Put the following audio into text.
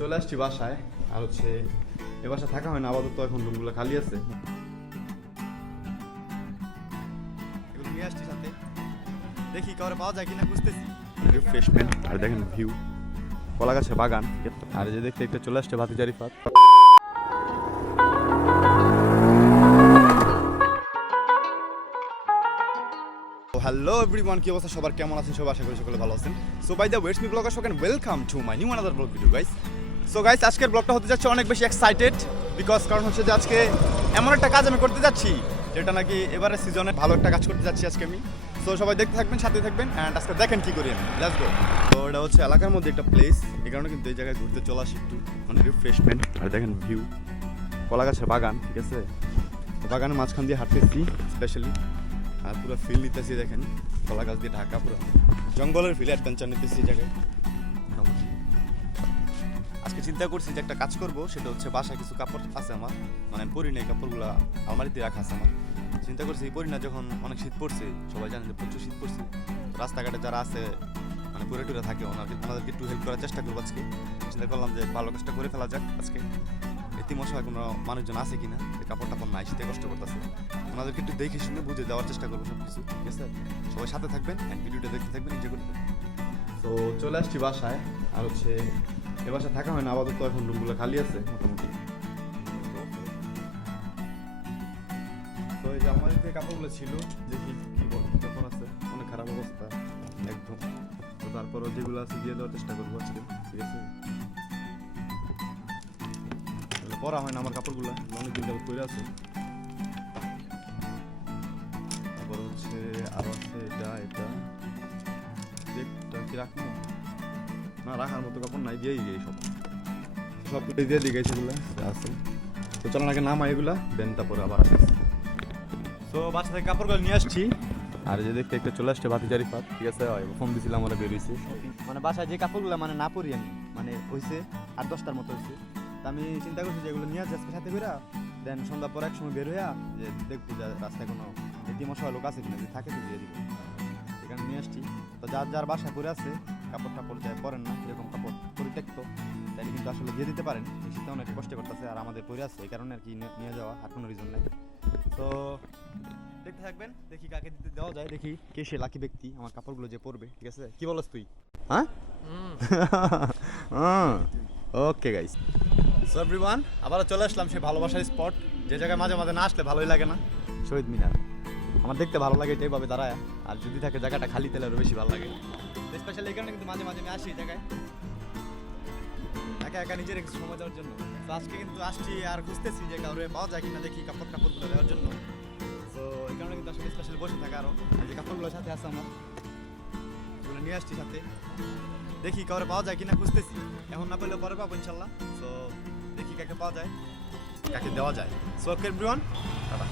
চলে আসছি বাসায় আর হচ্ছে এ বাসা থাকা হয় না আপাতত এখন রুমগুলো খালি আছে। এগুলো নিয়ে আসছি সাথে। দেখি কাউরে পাওয়া যায় কিনা বুঝতেছি রিফ্রেশমেন্ট আর দেখেন ভিউ কলা গাছের বাগান আর যে দেখতে একটা চলে আসছে ভাতিজারি ফাত হ্যালো এভরিওয়ান কি অবস্থা? সবার কেমন আছেন? সবাই আশা করি সকলে ভালো আছেন। So by the ways me blogger শোকেন welcome to my new another blog video guys so guys আজকের ব্লগটা হতে যাচ্ছে অনেক বেশি এক্সাইটেড বিকজ কারণ হচ্ছে যে আজকে এমন একটা কাজ আমি করতে যাচ্ছি যেটা নাকি এবারে সিজনে ভালো একটা কাজ করতে যাচ্ছি আজকে আমি। সো সবাই দেখতে থাকবেন সাথে থাকবেন অ্যান্ড আজকে দেখেন কি করি আমি। গো তো এটা হচ্ছে এলাকার মধ্যে একটা প্লেস এই কারণে কিন্তু এই জায়গায় ঘুরতে চলে আসি একটু মানে রিফ্রেশমেন্ট আর দেখেন ভিউ কলা গাছের বাগান, ঠিক আছে? বাগানের মাঝখান দিয়ে হাঁটতেছি স্পেশালি আর পুরো ফিল নিতেছি দেখেন কলা গাছ দিয়ে ঢাকা পুরো। জঙ্গলের ফিল অ্যাডভেঞ্চার নিতেছি এই জায়গায়। আজকে চিন্তা করছি যে একটা কাজ করব, সেটা হচ্ছে বাসায় কিছু কাপড় আছে আমার। মানে পরি নাই, কাপড়গুলো আলমারিতে রাখা আছে আমার। চিন্তা করছি পরি না, যখন অনেক শীত পড়ছে, সবাই জানে যে প্রচুর শীত পড়ছে। রাস্তাঘাটে যারা আছে মানে পরে টুরে থাকে ওনাকে ওনাদেরকে একটু হেল্প করার চেষ্টা করব আজকে। চিন্তা করলাম যে ভালো কাজটা করে ফেলা যাক আজকে। ইতিমশায় কোনো মানুষজন আছে কিনা কাপড় টাপড় নাই, শীতে কষ্ট করতেছে। ওনাদেরকে একটু দেখে শুনে বুঝে দেওয়ার চেষ্টা করব সব কিছু ঠিক আছে? সবাই সাথে থাকবেন ভিডিওটা দেখতে থাকবেন এনজয় করতে তো চলে আসছি বাসায়, আর হচ্ছে এ বাসায় থাকা হয় না, আপাতত এখন রুমগুলো খালি আছে, মোটামুটি। তো এই যে আমার যে কাপড়গুলো ছিল দেখি কি বলব কেমন আছে, অনেক খারাপ অবস্থা, একদম। তো তারপরও যেগুলো আছে দিয়ে দেওয়ার চেষ্টা করব আজকে, ঠিক আছে? পরা হয় না আমার কাপড়গুলো, অনেক দিন যাবত পরে আছে। তারপর হচ্ছে আরও আছে এটা এটা। একটা কি রাখব? না, রাখার মতো কাপড় নাই, দিয়েই গিয়ে সব। সব দিয়ে দিয়ে গেছে এগুলো আছে। তো চলো আগে নামা এগুলা দেন তারপরে আবার তো বাসা থেকে কাপড়গুলো নিয়ে আসছি। আর যে দেখতে একটা চলে আসছে ভাতিজারি পাত ঠিক আছে? ফোন দিছিলাম, ওরা বেরিয়েছে মানে বাসায় যে কাপড়গুলো মানে না পরি আমি মানে হয়েছে আট দশটার মতো হয়েছে তা আমি চিন্তা করছি যে এগুলো নিয়ে আসছি আজকে সাথে করে দেন সন্ধ্যা পর এক সময় বের হইয়া, যে দেখব যে রাস্তায় কোনো ইতিমশায় লোক আছে কিনা, যে থাকে তো দিয়ে দিব। এখানে নিয়ে আসছি। তো যার যার বাসা করে আছে কাপড় টাপড় যায়, পরেন না, এরকম কাপড় পরিত্যক্ত তাইলে কিন্তু আসলে দিয়ে দিতে পারেন। শীতে অনেক কষ্ট করতেছে আর আমাদের পরে আছে, এই কারণে আর কি নিয়ে- নিয়ে যাওয়া আর কোনো রিজন নেই। তো দেখতে থাকবেন, দেখি কাকে দিতে দেওয়া যায়, দেখি কে সে লাকি ব্যক্তি, আমার কাপড়গুলো যে পরবে, ঠিক আছে? কি বলস তুই? হ্যাঁ? ওকে গাইস সো এভরিওয়ান আবারও চলে আসলাম সেই ভালোবাসার স্পট যে জায়গায় মাঝে মাঝে না আসলে ভালোই লাগে না। শহীদ মিনার। আমার দেখতে ভালো লাগে এটাই ভাবে দাঁড়ায়। আর যদি থাকে জায়গাটা খালি, তাহলে আরও বেশি ভালো লাগে। স্পেশালি এখানে কিন্তু মাঝে মাঝে আমি আসি জায়গায়। একা একা নিজের একটু সময় দেওয়ার জন্য। তো আজকে কিন্তু আসছি আর খুঁজতেছি যে কাউরে পাওয়া যায় কিনা, দেখি কাপড় কাপড়গুলো দেওয়ার জন্য। তো এই কারণে কিন্তু আসলে স্পেশালি বসে থাকা আরও। আর যে কাপড়গুলোর সাথে আছে আমার এগুলো নিয়ে আসছি সাথে। দেখি কাউরে পাওয়া যায় কিনা খুঁজতেছি। এখন না পেলে পরে পাবো ইনশাল্লাহ। তো দেখি কাকে পাওয়া যায়, কাকে দেওয়া যায়। So everyone tata.